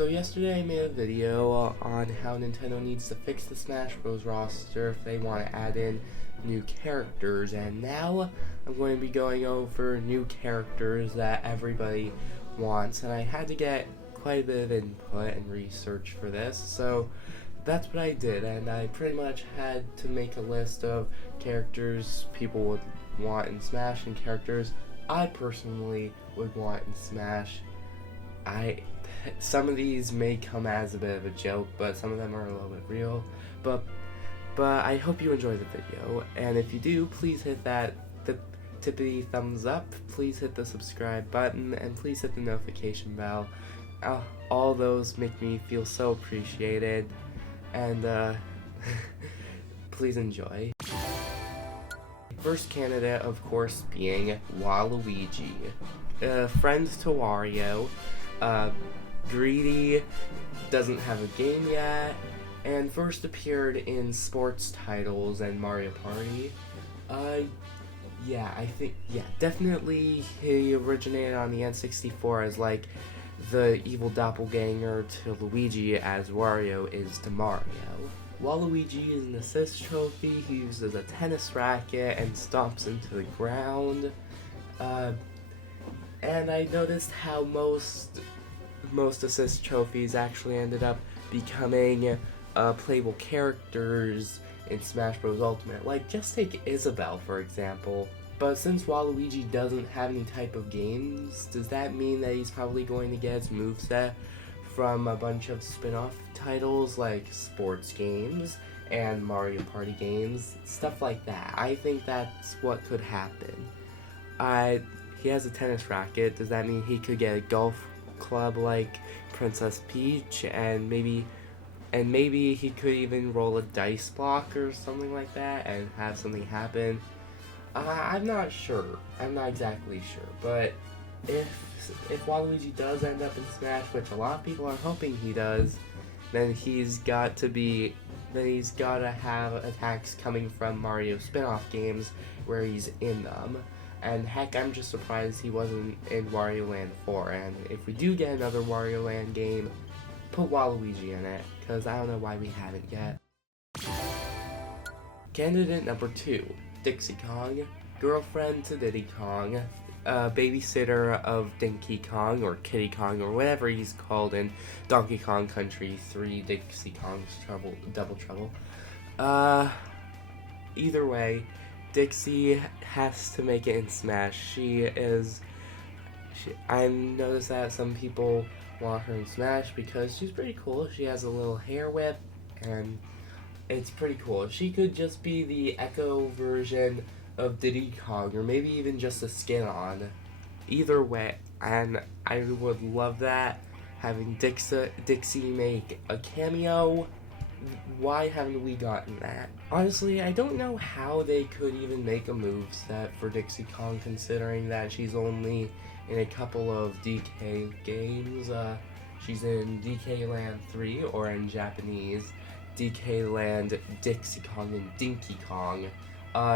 So yesterday I made a video on how Nintendo needs to fix the Smash Bros. Roster if they want to add in new characters, and now I'm going to be going over new characters that everybody wants, and I had to get quite a bit of input and research for this, so that's what I did, and I pretty much had to make a list of characters people would want in Smash and characters I personally would want in Smash. Some of these may come as a bit of a joke, but some of them are a little bit real. But I hope you enjoy the video, and if you do, please hit the tippity thumbs up, please hit the subscribe button, and please hit the notification bell. All those make me feel so appreciated, and please enjoy. First candidate, of course, being Waluigi. Friend to Wario, greedy, doesn't have a game yet, and first appeared in sports titles and Mario Party. Definitely he originated on the N64 as like the evil doppelganger to Luigi as Wario is to Mario. Waluigi is an assist trophy. He uses a tennis racket and stomps into the ground. And I noticed how most assist trophies actually ended up becoming playable characters in Smash Bros. Ultimate. Like, just take Isabelle, for example. But since Waluigi doesn't have any type of games, does that mean that he's probably going to get his moveset from a bunch of spin-off titles like sports games and Mario Party games? Stuff like that. I think that's what could happen. He has a tennis racket. Does that mean he could get a golf club like Princess Peach, and maybe he could even roll a dice block or something like that and have something happen? I'm not sure. I'm not exactly sure. But if Waluigi does end up in Smash, which a lot of people are hoping he does, then he's got to have attacks coming from Mario spin-off games where he's in them. And heck, I'm just surprised he wasn't in Wario Land 4, and if we do get another Wario Land game, put Waluigi in it, because I don't know why we haven't yet. Candidate number 2, Dixie Kong, girlfriend to Diddy Kong, babysitter of Dinky Kong, or Kitty Kong, or whatever he's called in Donkey Kong Country 3, Dixie Kong's Double Trouble. Either way, Dixie has to make it in Smash. I noticed that some people want her in Smash because she's pretty cool. She has a little hair whip, and it's pretty cool. She could just be the Echo version of Diddy Kong, or maybe even just a skin on. Either way, and I would love that. Having Dixie make a cameo. Why haven't we gotten that? Honestly, I don't know how they could even make a moveset for Dixie Kong, considering that she's only in a couple of DK games. She's in DK Land 3, or in Japanese, DK Land Dixie Kong and Dinky Kong.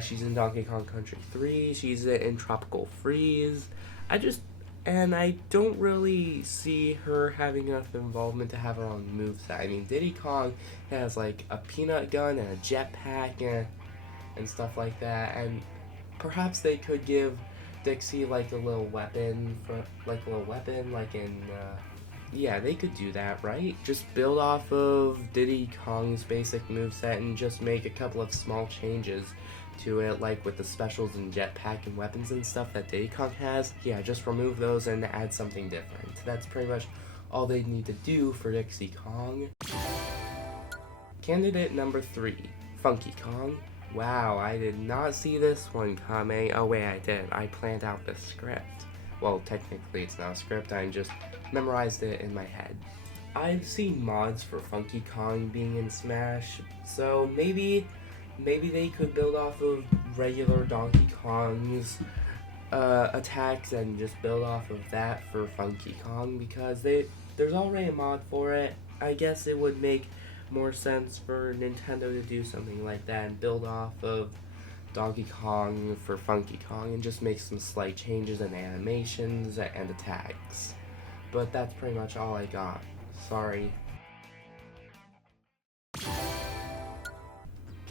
She's in Donkey Kong Country 3, she's in Tropical Freeze. I don't really see her having enough involvement to have her own moveset. I mean, Diddy Kong has like a peanut gun and a jetpack and stuff like that, and perhaps they could give Dixie like a little weapon, yeah, they could do that, right? Just build off of Diddy Kong's basic moveset and just make a couple of small changes to it, like with the specials and jetpack and weapons and stuff that Diddy Kong has. Yeah, just remove those and add something different. That's pretty much all they need to do for Dixie Kong. Candidate number 3, Funky Kong. Wow, I did not see this one coming. Oh wait, I did. I planned out this script. Well, technically it's not a script, I just memorized it in my head. I've seen mods for Funky Kong being in Smash, so maybe they could build off of regular Donkey Kong's attacks and just build off of that for Funky Kong, because there's already a mod for it. I guess it would make more sense for Nintendo to do something like that and build off of Donkey Kong for Funky Kong and just make some slight changes in animations and attacks. But that's pretty much all I got. Sorry.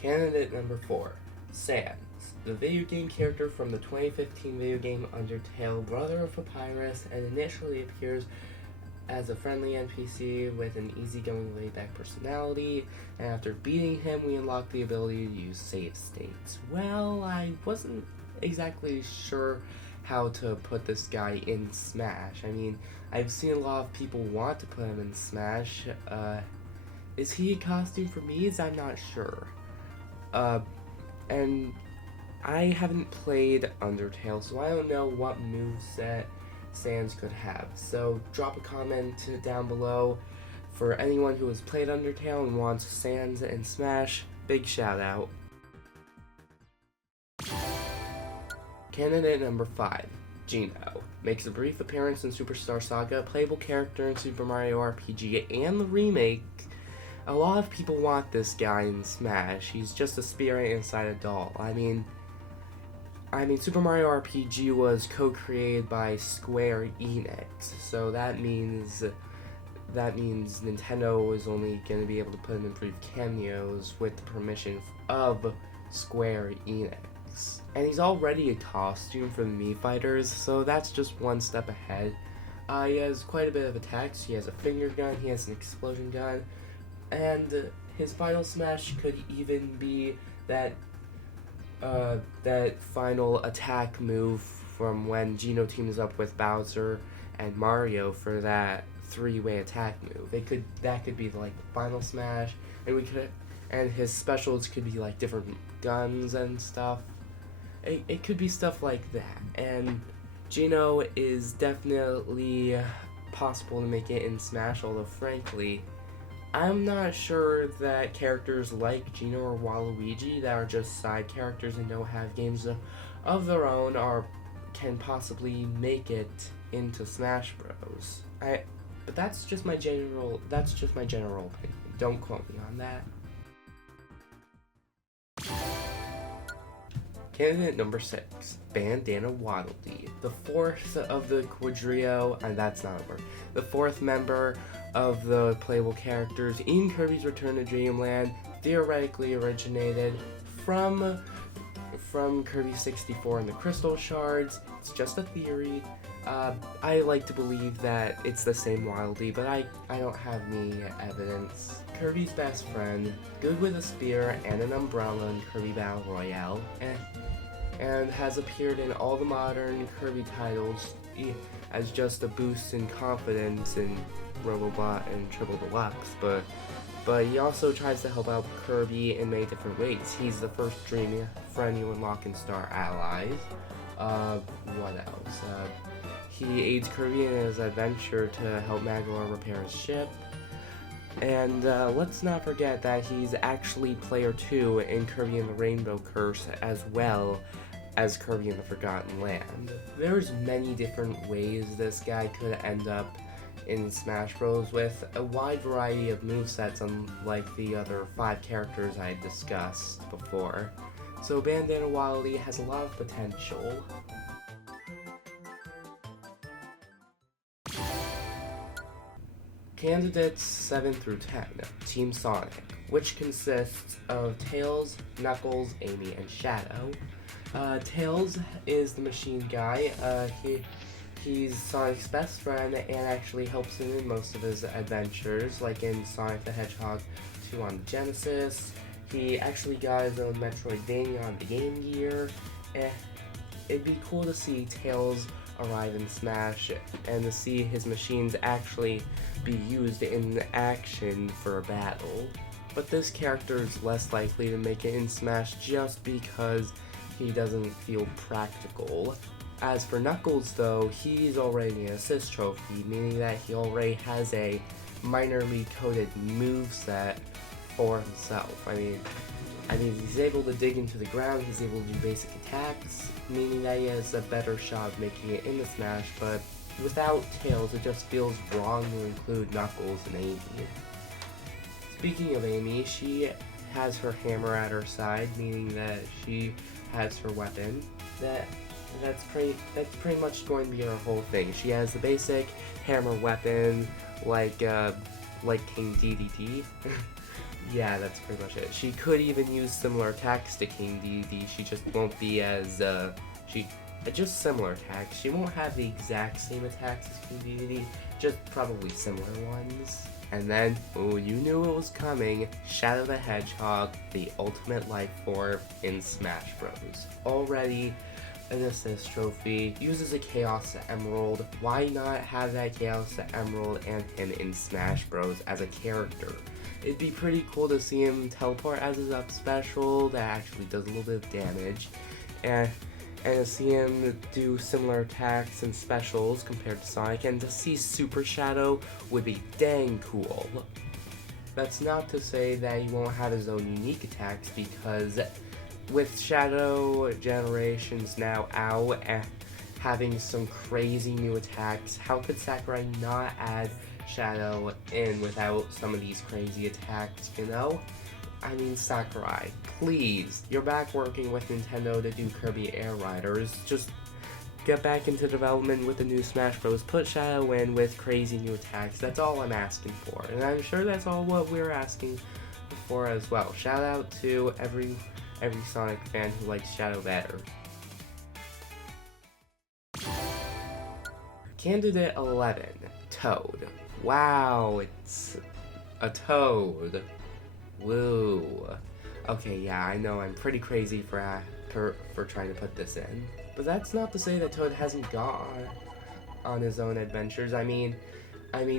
Candidate number 4, Sans, the video game character from the 2015 video game Undertale, brother of Papyrus, and initially appears as a friendly NPC with an easygoing, laid-back personality, and after beating him, we unlock the ability to use save states. Well, I wasn't exactly sure how to put this guy in Smash. I mean, I've seen a lot of people want to put him in Smash. Is he a costume for me? I'm not sure. And I haven't played Undertale, so I don't know what moveset Sans could have. So drop a comment down below for anyone who has played Undertale and wants Sans in Smash. Big shout out. Candidate number 5, Gino. Makes a brief appearance in Superstar Saga, playable character in Super Mario RPG and the remake. A lot of people want this guy in Smash. He's just a spirit inside a doll. I mean, Super Mario RPG was co-created by Square Enix, so that means Nintendo is only going to be able to put him in brief cameos with the permission of Square Enix. And he's already a costume for the Mii Fighters, so that's just one step ahead. He has quite a bit of attacks. He has a finger gun, he has an explosion gun, and his final smash could even be that final attack move from when Gino teams up with Bowser and Mario for that 3-way attack move. That could be like the final smash, and his specials could be like different guns and stuff. It could be stuff like that, and Gino is definitely possible to make it in Smash, although frankly, I'm not sure that characters like Gino or Waluigi that are just side characters and don't have games of their own can possibly make it into Smash Bros. But that's just my general opinion. Don't quote me on that. Candidate number 6, Bandana Wild, the fourth of the quadrio, and that's not a word, the fourth member of the playable characters in Kirby's Return to Dreamland, theoretically originated from Kirby 64 and the Crystal Shards. It's just a theory. I like to believe that it's the same Wildly, but I don't have any evidence. Kirby's best friend, good with a spear and an umbrella in Kirby Battle Royale, and has appeared in all the modern Kirby titles as just a boost in confidence in Robobot and Triple Deluxe, but he also tries to help out Kirby in many different ways. He's the first dream friend you unlock in Star Allies. What else? He aids Kirby in his adventure to help Magolor repair his ship. And let's not forget that he's actually player 2 in Kirby and the Rainbow Curse, as well as Kirby and the Forgotten Land. There's many different ways this guy could end up in Smash Bros. With a wide variety of movesets, unlike the other 5 characters I discussed before. So Bandana Wild has a lot of potential. Candidates 7 through 10, Team Sonic, which consists of Tails, Knuckles, Amy, and Shadow. Tails is the machine guy. He's Sonic's best friend and actually helps him in most of his adventures, like in Sonic the Hedgehog 2 on the Genesis. He actually got his own Metroidvania on the Game Gear. It'd be cool to see Tails arrive in Smash and to see his machines actually be used in action for a battle. But this character is less likely to make it in Smash just because he doesn't feel practical. As for Knuckles though, he's already an assist trophy, meaning that he already has a minorly coded moveset for himself. I mean, he's able to dig into the ground, he's able to do basic attacks, meaning that he has a better shot of making it in the Smash, but without Tails, it just feels wrong to include Knuckles and Amy. Speaking of Amy, she has her hammer at her side, meaning that she has her weapon. That's pretty much going to be her whole thing. She has the basic hammer weapon, like like King DDD. Yeah, that's pretty much it. She could even use similar attacks to King DDD. She just won't be as just similar attacks. She won't have the exact same attacks as King DDD, just probably similar ones. And then, oh, you knew it was coming, Shadow the Hedgehog, the ultimate life form in Smash Bros. Already an assist trophy, uses a Chaos Emerald. Why not have that Chaos Emerald and him in Smash Bros. As a character? It'd be pretty cool to see him teleport as his up special that actually does a little bit of damage, and to see him do similar attacks and specials compared to Sonic, and to see Super Shadow would be dang cool. That's not to say that he won't have his own unique attacks, because with Shadow Generations now out and having some crazy new attacks, how could Sakurai not add Shadow in without some of these crazy attacks, you know? I mean, Sakurai, please, you're back working with Nintendo to do Kirby Air Riders. Just get back into development with the new Smash Bros. Put Shadow in with crazy new attacks. That's all I'm asking for, and I'm sure that's all what we're asking for as well. Shout out to every Sonic fan who likes Shadow better. Candidate 11, Toad. Wow, it's a Toad. Woo. Okay, yeah, I know I'm pretty crazy for trying to put this in. But that's not to say that Toad hasn't gone on his own adventures. I mean,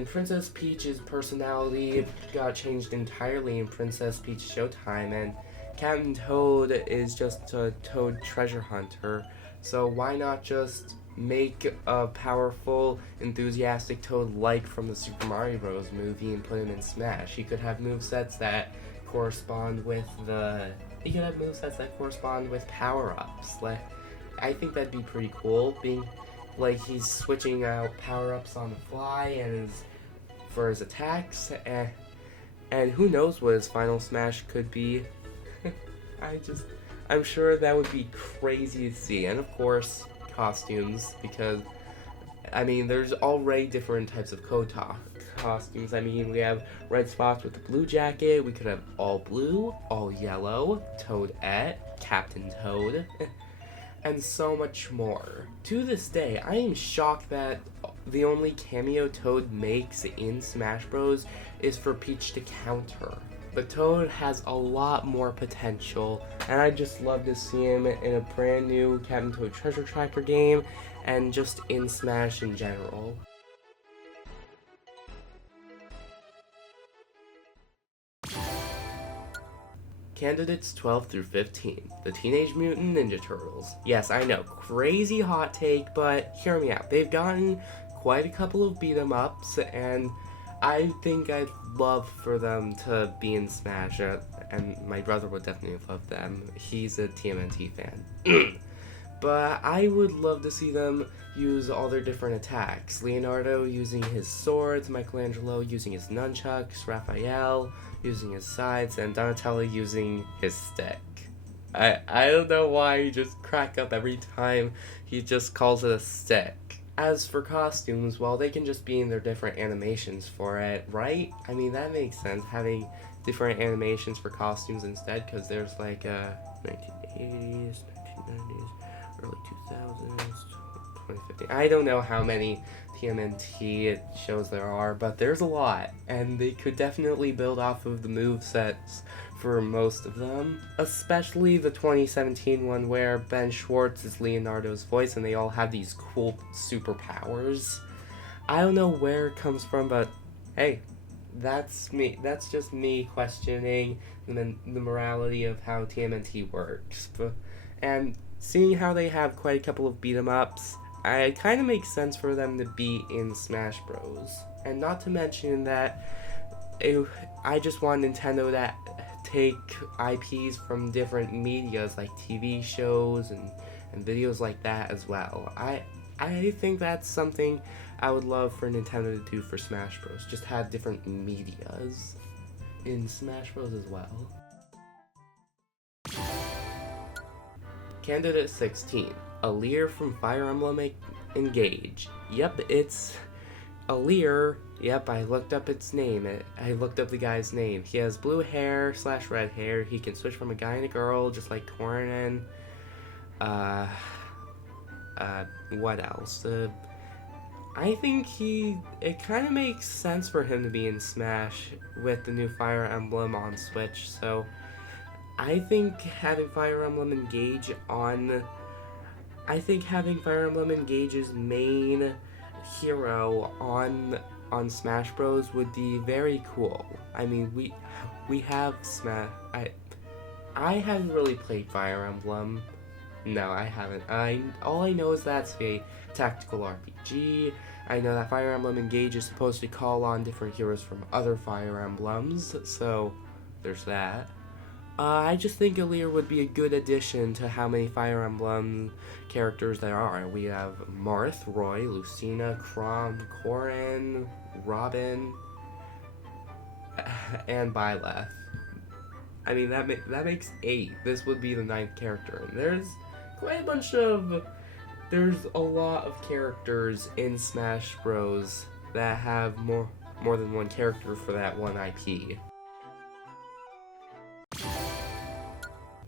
Princess Peach's personality got changed entirely in Princess Peach Showtime, and Captain Toad is just a Toad treasure hunter. So why not just make a powerful, enthusiastic Toad like from the Super Mario Bros. Movie and put him in Smash? He could have movesets that correspond with power-ups. Like, I think that'd be pretty cool, being like he's switching out power-ups on the fly and for his attacks, and who knows what his final Smash could be. I'm sure that would be crazy to see. And of course, costumes, because I mean, there's already different types of costumes. I mean, we have red spots with the blue jacket, we could have all blue, all yellow, Toadette, Captain Toad, and so much more. To this day, I am shocked that the only cameo Toad makes in Smash Bros. Is for Peach to counter. But Toad has a lot more potential, and I'd just love to see him in a brand new Captain Toad Treasure Tracker game, and just in Smash in general. Candidates 12 through 15, the Teenage Mutant Ninja Turtles. Yes, I know, crazy hot take, but hear me out. They've gotten quite a couple of beat-em-ups, and I think I'd love for them to be in Smash, and my brother would definitely love them. He's a TMNT fan. But I would love to see them use all their different attacks. Leonardo using his swords, Michelangelo using his nunchucks, Raphael using his sides, and Donatello using his stick. I don't know why you just crack up every time he just calls it a stick. As for costumes, well, they can just be in their different animations for it, right? I mean, that makes sense, having different animations for costumes instead, because there's like 1980s, 1990s, early 2000s, 2015. I don't know how many TMNT shows there are, but there's a lot, and they could definitely build off of the movesets for most of them, especially the 2017 one where Ben Schwartz is Leonardo's voice and they all have these cool superpowers. I don't know where it comes from, but hey, that's me. That's just me questioning the morality of how TMNT works. And seeing how they have quite a couple of beat-em-ups, it kind of makes sense for them to be in Smash Bros. And not to mention that I just want Nintendo to take IPs from different medias like TV shows and videos like that as well. I think that's something I would love for Nintendo to do for Smash Bros. Just have different medias in Smash Bros. As well. Candidate 16, Alear from Fire Emblem Engage. Yep, Alear, yep, I looked up its name. I looked up the guy's name. He has blue hair / red hair. He can switch from a guy and a girl, just like Corrin. What else? I think it kind of makes sense for him to be in Smash with the new Fire Emblem on Switch, so I think having Fire Emblem Engage's main hero on Smash Bros would be very cool. I mean, we have Smash. I haven't really played Fire Emblem. No, I haven't. All I know is that's a tactical RPG. I know that Fire Emblem Engage is supposed to call on different heroes from other Fire Emblems, so there's that. I just think Alear would be a good addition to how many Fire Emblem characters there are. We have Marth, Roy, Lucina, Chrom, Corrin, Robin, and Byleth. I mean, that makes 8. This would be the 9th character. And there's a lot of characters in Smash Bros. That have more than one character for that one IP.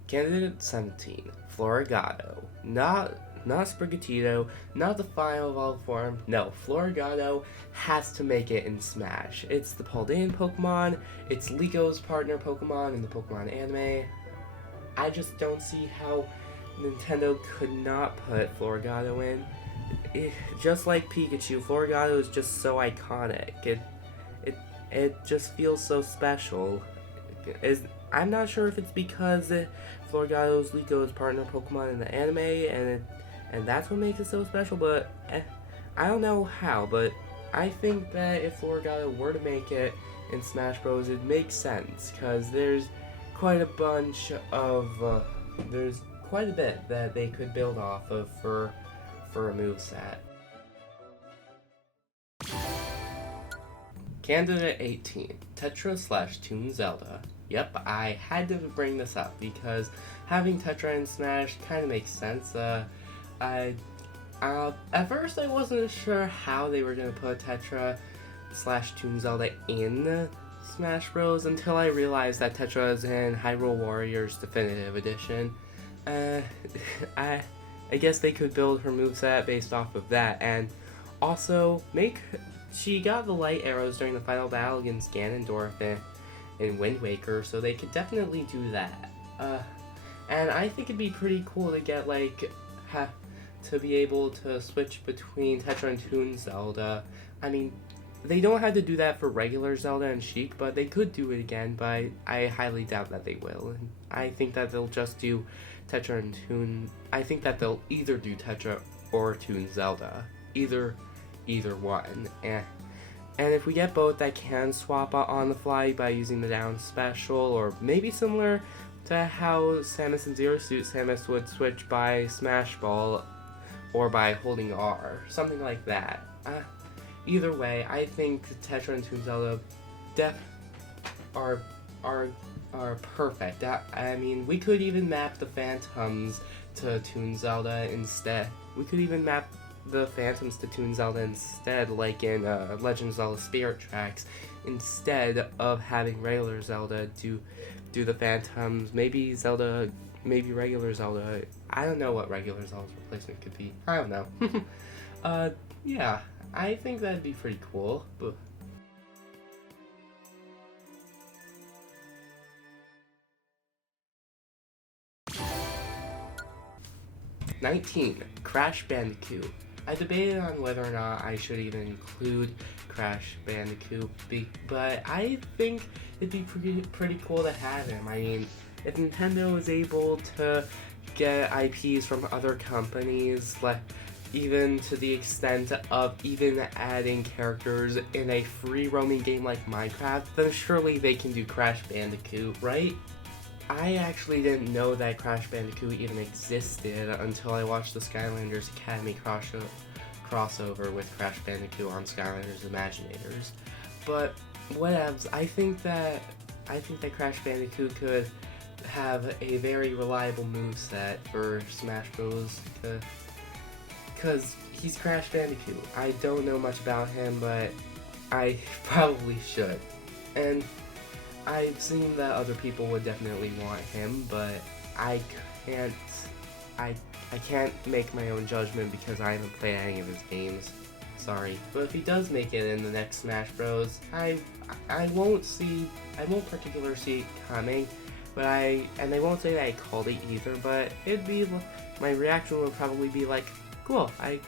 Candidate 17, Florado. Not Sprigatito, not the final evolved form. No, Florado has to make it in Smash. It's the Paldean Pokemon, it's Lico's partner Pokemon in the Pokemon anime. I just don't see how Nintendo could not put Florado in. Just like Pikachu, Florado is just so iconic. It just feels so special. I'm not sure if it's because Florida's Lico's partner Pokemon in the anime, and that's what makes it so special, but I don't know how, but I think that if Florida were to make it in Smash Bros, it makes sense, because there's quite a bit that they could build off of for a moveset. Candidate 18, TetraTune Zelda. Yep, I had to bring this up because having Tetra in Smash kind of makes sense. At first I wasn't sure how they were going to put Tetra/Tune Zelda in Smash Bros. Until I realized that Tetra is in Hyrule Warriors Definitive Edition. I guess they could build her moveset based off of that, and also she got the light arrows during the final battle against Ganondorf in Wind Waker, so they could definitely do that. And I think it'd be pretty cool to get to be able to switch between Tetra and Tune Zelda. I mean, they don't have to do that for regular Zelda and Sheik, but they could do it again, but I highly doubt that they will. I think that they'll just do Tetra and Tune. I think that they'll either do Tetra or Tune Zelda. Either one. And if we get both that can swap out on the fly by using the down special, or maybe similar to how Samus in Zero Suit, Samus would switch by Smash Ball or by holding R. Something like that. Either way, I think Tetra and Tune Zelda are perfect. I mean, we could even map the Phantoms to Tune Zelda instead. We could even map the Phantoms to Tune Zelda instead, like in Legend of Zelda Spirit Tracks, instead of having regular Zelda do the Phantoms. Maybe regular Zelda. I don't know what regular Zelda's replacement could be. I don't know. Yeah, I think that'd be pretty cool. But 19, Crash Bandicoot. I debated on whether or not I should even include Crash Bandicoot, but I think it'd be pretty cool to have him. I mean, if Nintendo is able to get IPs from other companies, even to the extent of even adding characters in a free roaming game like Minecraft, then surely they can do Crash Bandicoot, right? I actually didn't know that Crash Bandicoot even existed until I watched the Skylanders Academy crossover with Crash Bandicoot on Skylanders Imaginators. But whatevs, I think that Crash Bandicoot could have a very reliable moveset for Smash Bros. Because he's Crash Bandicoot. I don't know much about him, but I probably should. And I've seen that other people would definitely want him, but I can't I can't make my own judgment because I haven't played any of his games. Sorry. But if he does make it in the next Smash Bros, I won't particularly see it coming, but and they won't say that I called it either, but my reaction would probably be like, cool, I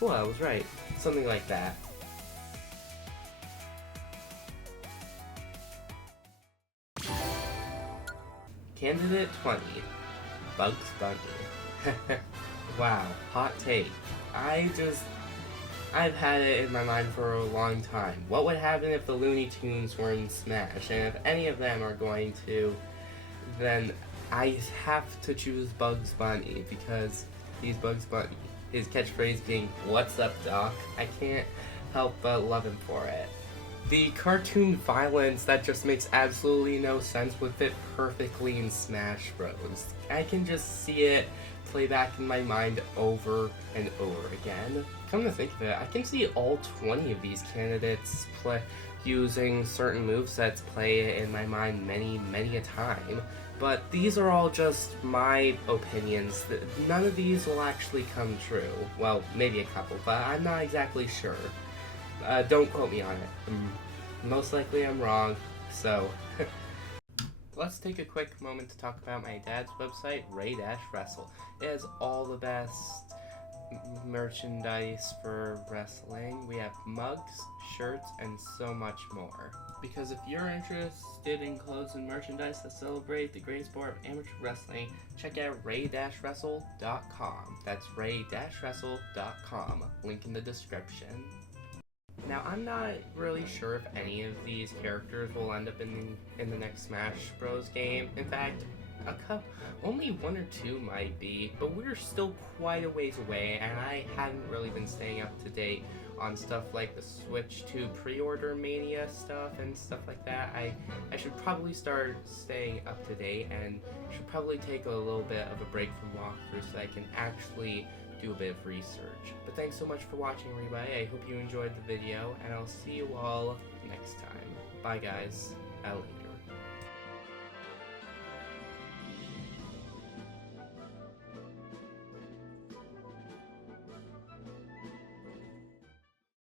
was right. Something like that. Candidate 20. Bugs Bunny. Wow, hot take. I've had it in my mind for a long time. What would happen if the Looney Tunes were in Smash? And if any of them are going to, then I have to choose Bugs Bunny because he's Bugs Bunny. His catchphrase being, "What's up, Doc?" I can't help but love him for it. The cartoon violence that just makes absolutely no sense would fit perfectly in Smash Bros. I can just see it play back in my mind over and over again. Come to think of it, I can see all 20 of these candidates using certain movesets play in my mind many a time. But these are all just my opinions. None of these will actually come true. Well, maybe a couple, but I'm not exactly sure. Don't quote me on it. Most likely I'm wrong, so... Let's take a quick moment to talk about my dad's website, Dash Wrestle. It has all the best merchandise for wrestling. We have mugs, shirts, and so much more. Because if you're interested in clothes and merchandise that celebrate the great sport of amateur wrestling, check out ray-wrestle.com. That's ray-wrestle.com. Link in the description. Now, I'm not really sure if any of these characters will end up in the next Smash Bros. Game. In fact, only one or two might be, but we're still quite a ways away, and I haven't really been staying up to date on stuff like the Switch 2 pre-order mania stuff and stuff like that. I should probably start staying up to date and should probably take a little bit of a break from walkthroughs so I can actually do a bit of research. But thanks so much for watching, everybody. I hope you enjoyed the video, and I'll see you all next time. Bye, guys. Ellie.